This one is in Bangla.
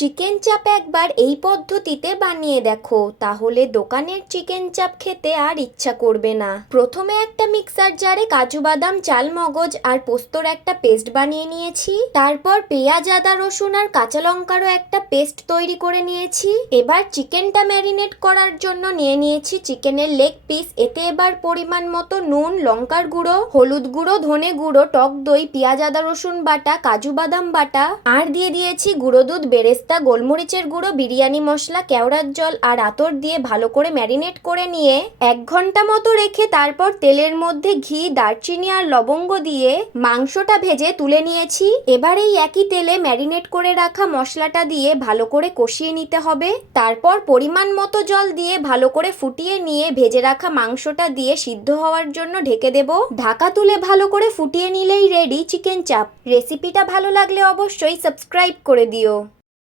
চিকেন চাপ একবার এই পদ্ধতিতে বানিয়ে দেখো, তাহলে দোকানের চিকেন চাপ খেতে আর ইচ্ছা করবে না। প্রথমে একটা মিক্সার জারে কাজু বাদাম, চাল মগজ আর পোস্তর একটা পেস্ট বানিয়ে নিয়েছি। তারপর পেঁয়াজ, আদা, রসুন আর কাঁচা লঙ্কারও একটা পেস্ট তৈরি করে নিয়েছি। এবার চিকেনটা ম্যারিনেট করার জন্য নিয়ে নিয়েছি চিকেনের লেগ পিস। এতে এবার পরিমাণ মতো নুন, লঙ্কার গুঁড়ো, হলুদ গুঁড়ো, ধনে গুঁড়ো, টক দই, পেঁয়াজ, আদা, রসুন বাটা, কাজু বাদাম বাটা আর দিয়ে দিয়েছি গুঁড়ো দুধ, বেরেস্তা, গোলমরিচের গুঁড়ো, বিরিয়ানি মশলা, কেওড়ার জল আর আতর দিয়ে ভালো করে ম্যারিনেট করে নিয়ে 1 ঘন্টা মতো রেখে তারপর তেলের মধ্যে ঘি, দারচিনি আর লবঙ্গ দিয়ে মাংসটা ভেজে তুলে নিয়েছি। এবার এই একই তেলে ম্যারিনেট করে রাখা মশলাটা দিয়ে ভালো করে কষিয়ে নিতে হবে। তারপর পরিমাণ মতো জল দিয়ে ভালো করে ফুটিয়ে নিয়ে ভেজে রাখা মাংসটা দিয়ে সিদ্ধ হওয়ার জন্য ঢেকে দেব। ঢাকা তুলে ভালো করে ফুটিয়ে নিলেই রেডি চিকেন চাপ। রেসিপিটা ভালো লাগলে অবশ্যই সাবস্ক্রাইব করে দিও।